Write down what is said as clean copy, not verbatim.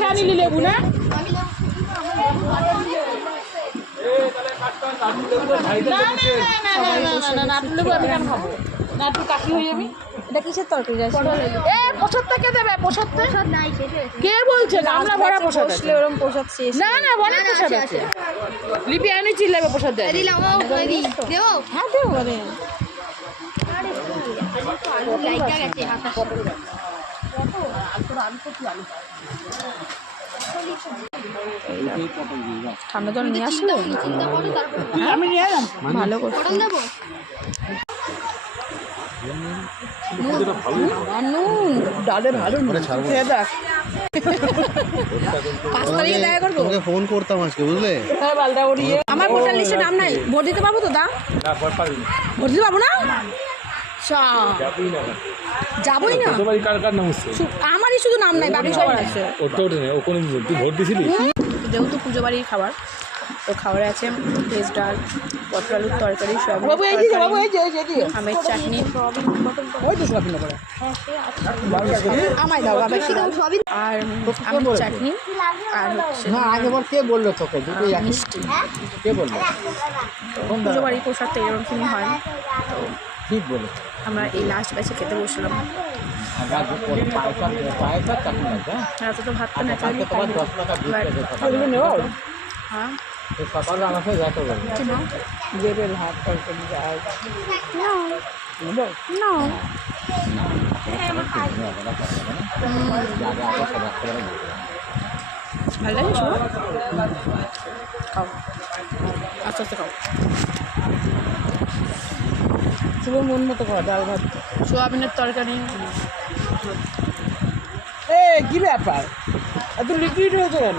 খেয়ে নিলি লেবু না? নাটু লেবু আমি কেন খাবো? নাটু কাশি হয়ে যাবি। এটা কিসের তরকারি? এ প্রসাদটা কে দেবে? প্রসাদটা কে বলছে? গামলা ভরা প্রসাদ আছে। ওরকম প্রসাদ শেষ। না না অনেক প্রসাদ আছে। লিপি আনি চিল্লাবে প্রসাদ দেয়। হ্যাঁ দেবো মানে ঠান্ডা জল নিয়ে আসলে আমি নিয়ে এলাম। ভালো করছো। নুন ডালে ভালো খেয়ে দেখ। 5 তারিখে দেখা করবো। তোমাকে ফোন করতাম আজকে, বুঝলে? হ্যাঁ বালটা উড়িয়ে আমার ভোটার লিস্টে নাম নাই, ভোট দিতে পারবো তো? দা ভোট দিতে পারবো না? যাবোই না। আমারই শুধু নাম নাই, বাকি সবার আছে। যেহেতু পুজো বাড়ির খাবার, তো খাবারে আছে ভেজ ডাল, পটল আলুর তরকারি, সব বাবু এই যে বাবু এই যে আমের চাটনি, ওই তো সব করে আমায় দাও বাবা কি দাও, আর আমের চাটনি, আর হচ্ছে না আগেবার কে বললো তোকে দুটো মিষ্টি। কে বললো? পুজো বাড়ির প্রসাদ তো এরকমই হয়। তো ঠিক বলে আমরা এই লাস্ট ব্যাচে খেতে বসলাম। রাতে তো ভাত তো না চাইলে তোমার 10 টাকা হ্যাঁ সকালে আমাকে দেখা করবে। জেবের হাত তরকারি যায় না ভালো লাগে শুভ? খাও আস্তে আস্তে খাও। শুভ মন মতো খাওয়া ডাল ভাত। সোয়াবিনের তরকারি। এ কি ব্যাপার এত লিকুইড হয়েছে কেন?